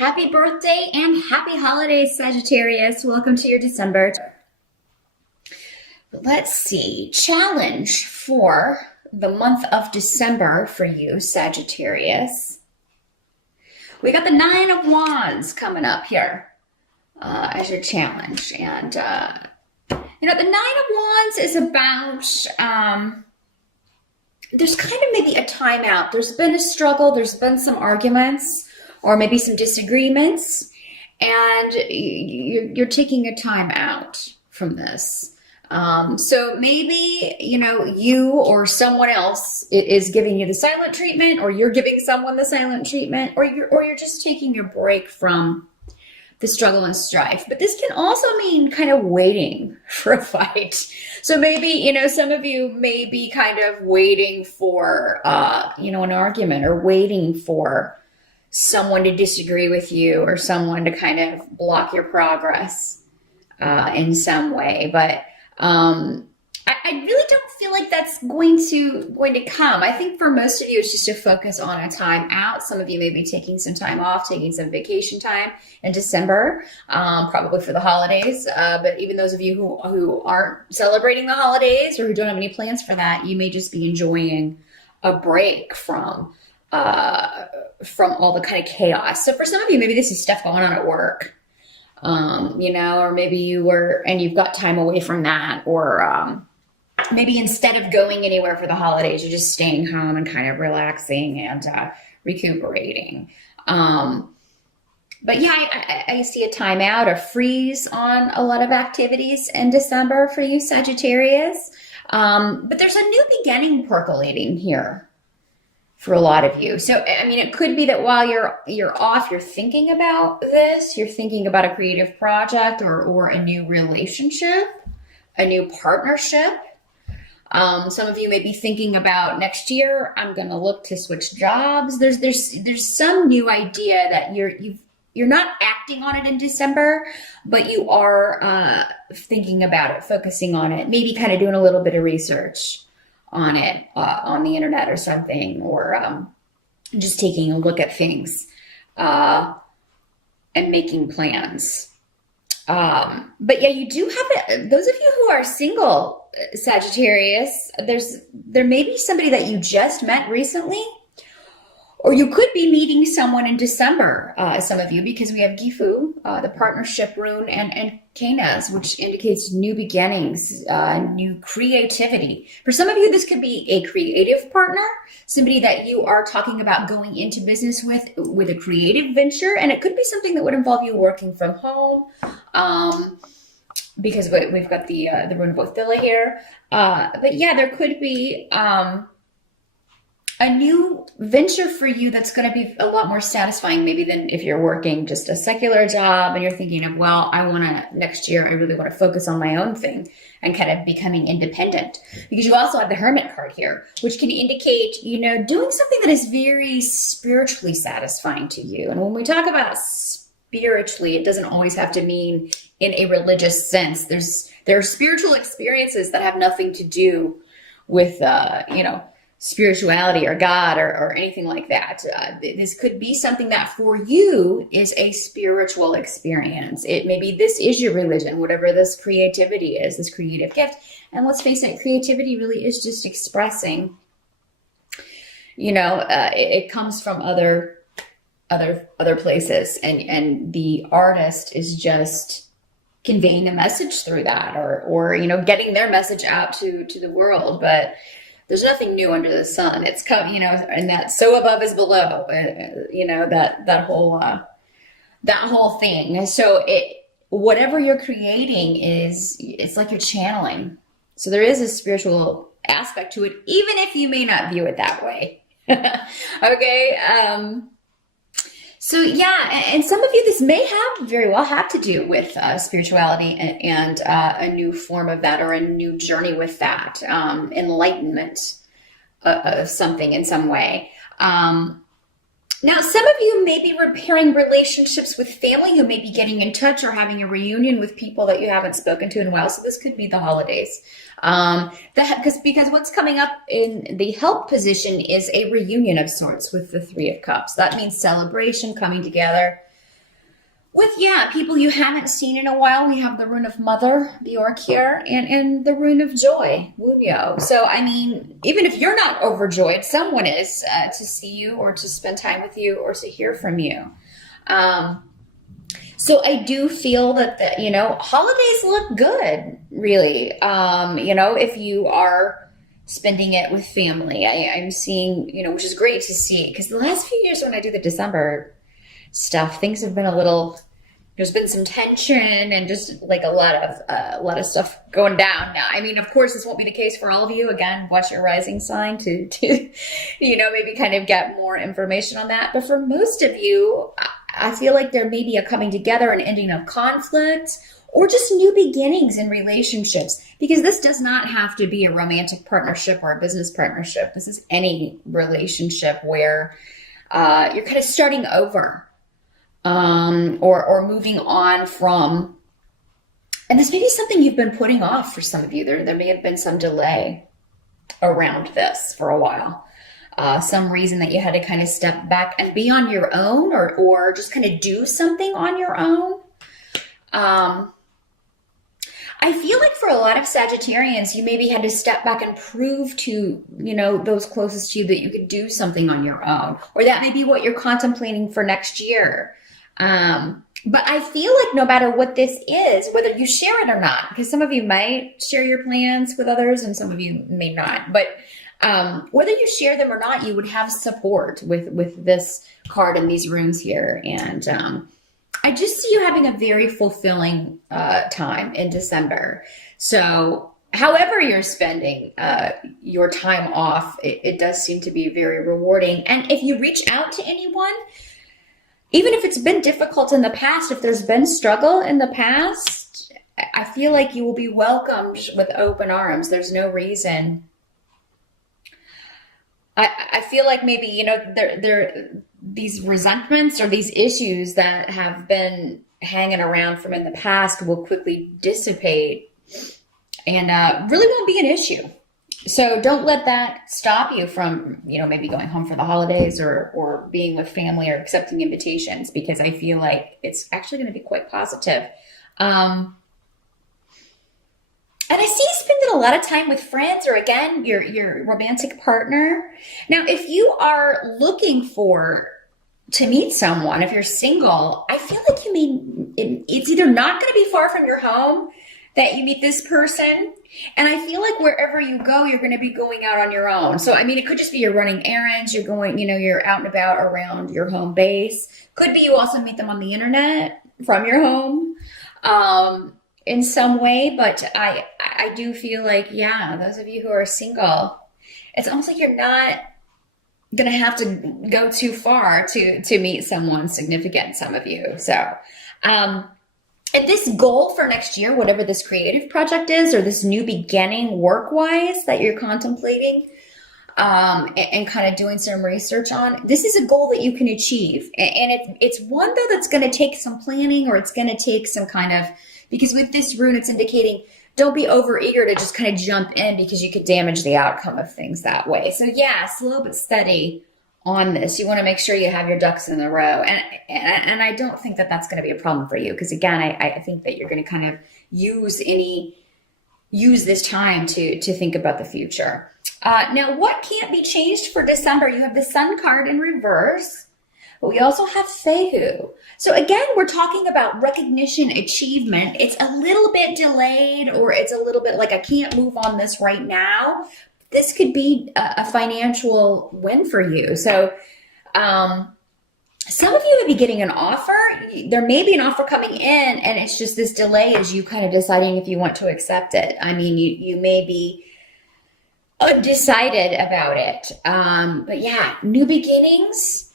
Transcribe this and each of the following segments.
Happy birthday and happy holidays, Sagittarius. Welcome to your December. Let's see. Challenge for the month of December for you, Sagittarius. We got the Nine of Wands coming up here as your challenge. And, the Nine of Wands is about, there's kind of maybe a timeout. There's been a struggle. There's been some arguments or maybe some disagreements, and you're taking a time out from this. So maybe, you or someone else is giving you the silent treatment, or you're giving someone the silent treatment, or you're just taking your break from the struggle and strife. But this can also mean kind of waiting for a fight. So maybe, some of you may be kind of waiting for, an argument, or waiting for someone to disagree with you, or someone to kind of block your progress in some way. But I really don't feel like that's going to come. I think for most of you, it's just to focus on a time out. Some of you may be taking some time off, taking some vacation time in December, probably for the holidays. But even those of you who aren't celebrating the holidays or who don't have any plans for that, you may just be enjoying a break from all the kind of chaos. So for some of you, maybe this is stuff going on at work, or maybe you've got time away from that, or maybe instead of going anywhere for the holidays, you're just staying home and kind of relaxing and recuperating. But yeah, I see a timeout, a freeze on a lot of activities in December for you, Sagittarius. But there's a new beginning percolating here for a lot of you. So, it could be that while you're off, you're thinking about this, you're thinking about a creative project or a new relationship, a new partnership. Some of you may be thinking about next year, I'm going to look to switch jobs. There's some new idea that you're not acting on it in December, but you are thinking about it, focusing on it, maybe kind of doing a little bit of research on it on the internet or something, or just taking a look at things and making plans. But yeah, you do have those of you who are single, Sagittarius, there may be somebody that you just met recently, or you could be meeting someone in December, some of you, because we have Gifu, the partnership rune, and Kanaz, which indicates new beginnings, new creativity. For some of you, this could be a creative partner, somebody that you are talking about going into business with a creative venture, and it could be something that would involve you working from home, because we've got the rune of Othila here. But yeah, there could be a new venture for you that's going to be a lot more satisfying maybe than if you're working just a secular job and you're thinking of, well, next year, I really want to focus on my own thing and kind of becoming independent. Because you also have the Hermit card here, which can indicate, doing something that is very spiritually satisfying to you. And when we talk about spiritually, it doesn't always have to mean in a religious sense. There are spiritual experiences that have nothing to do with, spirituality or God or anything like that. This could be something that for you is a spiritual experience. Maybe this is your religion, whatever this creativity is, this creative gift. And let's face it, creativity really is just expressing, it comes from other places, and the artist is just conveying a message through that, or getting their message out to the world. But there's nothing new under the sun. It's come, and that so above is below, that whole thing. So whatever you're creating it's like you're channeling. So there is a spiritual aspect to it, even if you may not view it that way. Okay. So yeah, and some of you, this may very well have to do with spirituality and a new form of that, or a new journey with that, enlightenment of something in some way. Now, some of you may be repairing relationships with family who may be getting in touch or having a reunion with people that you haven't spoken to in a while. So this could be the holidays. Because what's coming up in the help position is a reunion of sorts with the Three of Cups. That means celebration, coming together, With, yeah, people you haven't seen in a while, we have the rune of Mother, Bjork here, and the rune of Joy, Wunyo. So, I mean, even if you're not overjoyed, someone is to see you or to spend time with you or to hear from you. So I do feel that holidays look good, really. If you are spending it with family, I'm seeing, which is great to see because the last few years when I do the December stuff, things have been there's been some tension and just like a lot of stuff going down. Now, I mean, of course, this won't be the case for all of you. Again, watch your rising sign to maybe kind of get more information on that. But for most of you, I feel like there may be a coming together and ending of conflict or just new beginnings in relationships, because this does not have to be a romantic partnership or a business partnership. This is any relationship where you're kind of starting over or moving on from, and this may be something you've been putting off for some of you. There may have been some delay around this for a while. Some reason that you had to kind of step back and be on your own or just kind of do something on your own. I feel like for a lot of Sagittarians, you maybe had to step back and prove to, those closest to you that you could do something on your own, or that may be what you're contemplating for next year. But I feel like no matter what this is, whether you share it or not, because some of you might share your plans with others and some of you may not, but whether you share them or not, you would have support with this card and these runes here. And I just see you having a very fulfilling time in December. So however you're spending your time off, it does seem to be very rewarding. And if you reach out to anyone, even if it's been difficult in the past, if there's been struggle in the past, I feel like you will be welcomed with open arms. There's no reason. I feel like maybe, there these resentments or these issues that have been hanging around from in the past will quickly dissipate and really won't be an issue. So don't let that stop you from, maybe going home for the holidays or being with family or accepting invitations, because I feel like it's actually going to be quite positive. And I see you spending a lot of time with friends or, again, your romantic partner. Now, if you are looking to meet someone, if you're single, I feel like it's either not going to be far from your home that you meet this person. And I feel like wherever you go, you're going to be going out on your own. So, I mean, it could just be you're running errands, you're going, you're out and about around your home base. Could be you also meet them on the internet from your home. In some way, but I do feel like, yeah, those of you who are single, it's almost like you're not going to have to go too far to meet someone significant, some of you. So, and this goal for next year, whatever this creative project is, or this new beginning work-wise that you're contemplating, and kind of doing some research on, this is a goal that you can achieve. And it's one, though, that's going to take some planning, or it's going to take some kind of, because with this rune, it's indicating don't be overeager to just kind of jump in, because you could damage the outcome of things that way. So yeah, slow but steady on this. You want to make sure you have your ducks in a row. And I don't think that that's going to be a problem for you, because again, I think that you're going to kind of use this time to think about the future. Now, what can't be changed for December? You have the Sun card in reverse, but we also have Fehu. So again, we're talking about recognition, achievement. It's a little bit delayed, or it's a little bit like I can't move on this right now. This could be a financial win for you. So some of you may be getting an offer. There may be an offer coming in, and it's just this delay as you kind of deciding if you want to accept it. I mean, you may be undecided about it. But yeah, new beginnings.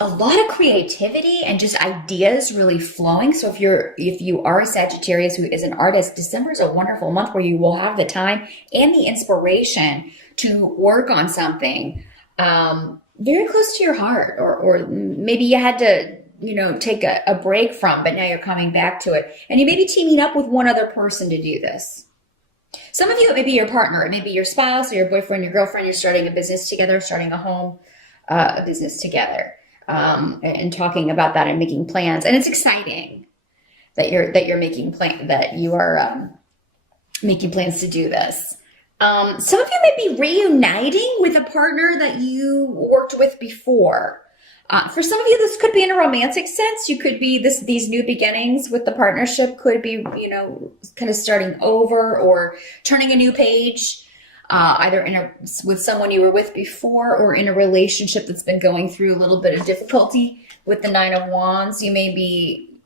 A lot of creativity and just ideas really flowing. So if you are a Sagittarius who is an artist, December is a wonderful month where you will have the time and the inspiration to work on something very close to your heart, or maybe you had to take a break from, but now you're coming back to it, and you may be teaming up with one other person to do this. Some of you, it may be your partner, it may be your spouse or your boyfriend, your girlfriend. You're starting a business together, starting a home, a business together. and talking about that and making plans. And it's exciting that you're making making plans to do this. Some of you may be reuniting with a partner that you worked with before. For some of you, this could be in a romantic sense. You could be these new beginnings with the partnership could be, kind of starting over or turning a new page, either with someone you were with before or in a relationship that's been going through a little bit of difficulty. With the Nine of Wands, you may be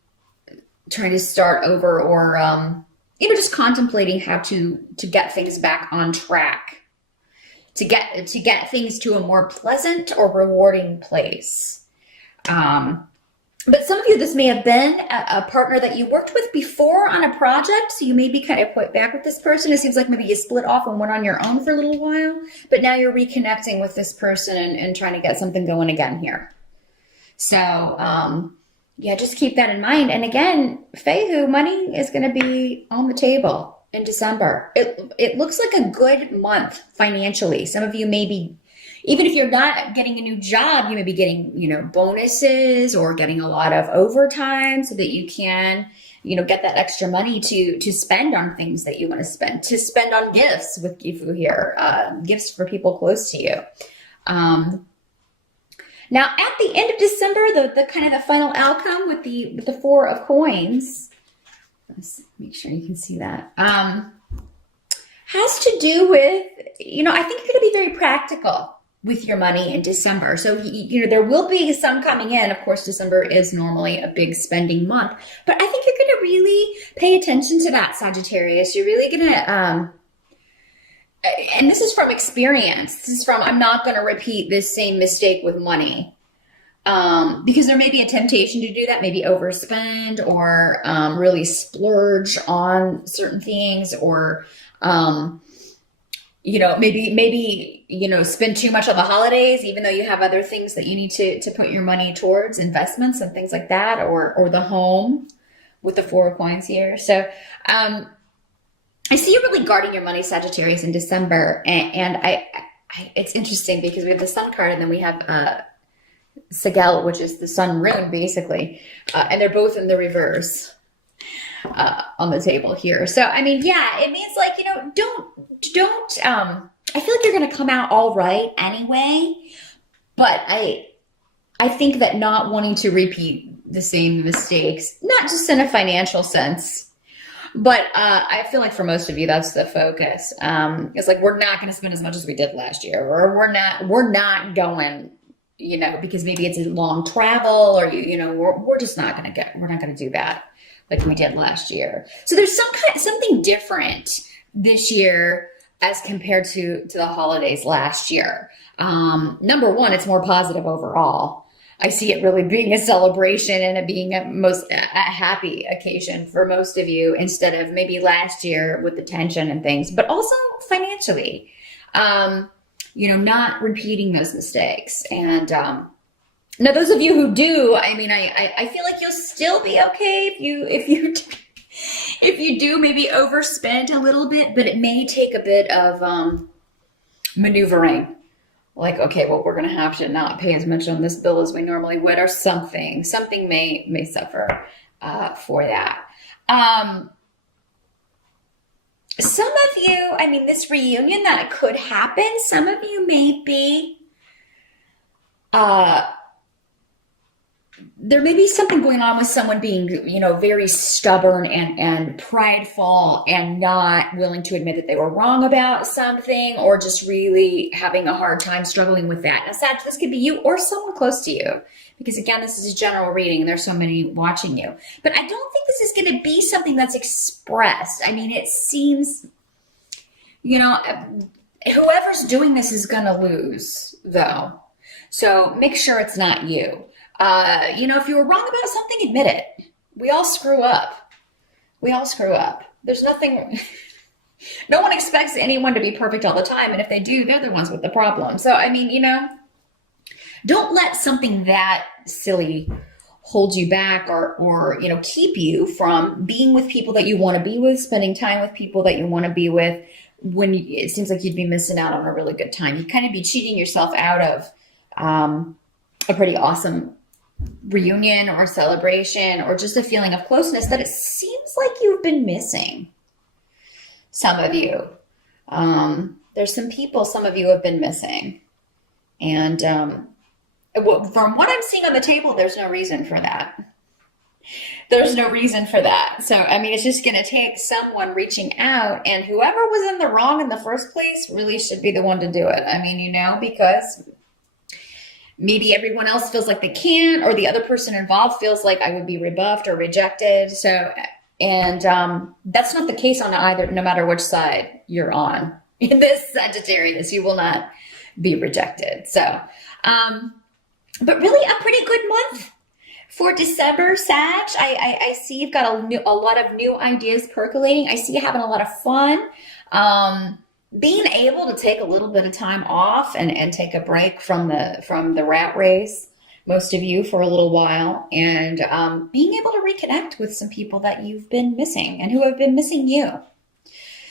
trying to start over or, just contemplating how to get things back on track. To get things to a more pleasant or rewarding place. But some of you, this may have been a partner that you worked with before on a project, so you may be kind of put back with this person. It seems like maybe you split off and went on your own for a little while, but now you're reconnecting with this person and trying to get something going again here. So, just keep that in mind. And again, Fehu, money is going to be on the table in December. It looks like a good month financially. Some of you may be, even if you're not getting a new job, you may be getting, bonuses or getting a lot of overtime so that you can, get that extra money to spend on things that you want to spend on gifts with Gifu here, gifts for people close to you. Now at the end of December, the kind of the final outcome with the Four of Coins, let's make sure you can see that, has to do with, I think you're going to be very practical with your money in December. So, there will be some coming in. Of course, December is normally a big spending month, but I think you're going to really pay attention to that, Sagittarius. You're really going to, and this is from experience. This is from, I'm not going to repeat this same mistake with money. Because there may be a temptation to do that, maybe overspend or really splurge on certain things or, maybe spend too much on the holidays, even though you have other things that you need to put your money towards, investments and things like that, or the home with the Four of Coins here. So I see you really guarding your money, Sagittarius, in December. And I it's interesting because we have the Sun card and then we have Sagel, which is the Sun rune, basically. And they're both in the reverse on the table here. So, it means like, don't, I feel like you're going to come out all right anyway. But I think that not wanting to repeat the same mistakes, not just in a financial sense, but I feel like for most of you, that's the focus. It's like, we're not going to spend as much as we did last year, or we're not going, because maybe it's a long travel, or we're just not going to we're not going to do that like we did last year. So there's something different this year as compared to the holidays last year. Number one, it's more positive overall. I see it really being a celebration and it being a happy occasion for most of you, instead of maybe last year with the tension and things, but also financially, not repeating those mistakes. And now those of you who do, I feel like you'll still be okay if you do maybe overspend a little bit, but it may take a bit of maneuvering. Like, okay, well, we're going to have to not pay as much on this bill as we normally would, or something may suffer for that. Some of you, this reunion that could happen, some of you may be, there may be something going on with someone being, very stubborn and prideful and not willing to admit that they were wrong about something, or just really having a hard time struggling with that. Now, Sag, this could be you or someone close to you, because again, this is a general reading and there's so many watching you. But I don't think this is going to be something that's expressed. It seems, whoever's doing this is going to lose, though. So make sure it's not you. If you were wrong about something, admit it. We all screw up. There's nothing, no one expects anyone to be perfect all the time. And if they do, they're the ones with the problem. So, don't let something that silly hold you back or keep you from being with people that you want to be with, spending time with people that you want to be with, when it seems like you'd be missing out on a really good time. You kind of be cheating yourself out of, a pretty awesome reunion or celebration or just a feeling of closeness that it seems like you've been missing. Some of you. There's some people some of you have been missing. And from what I'm seeing on the table, there's no reason for that. There's no reason for that. So, I mean, it's just going to take someone reaching out, and whoever was in the wrong in the first place really should be the one to do it. I mean, you know, because maybe everyone else feels like they can't, or the other person involved feels like I would be rebuffed or rejected. So, and that's not the case on either, no matter which side you're on. In this Sagittarius, you will not be rejected. So, but really a pretty good month for December, Sag. I see you've got a lot of new ideas percolating. I see you having a lot of fun. Being able to take a little bit of time off and take a break from the rat race, most of you, for a little while, and being able to reconnect with some people that you've been missing and who have been missing you.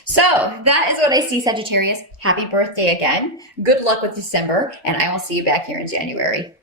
So that is what I see, Sagittarius. Happy birthday again. Good luck with December, and I will see you back here in January.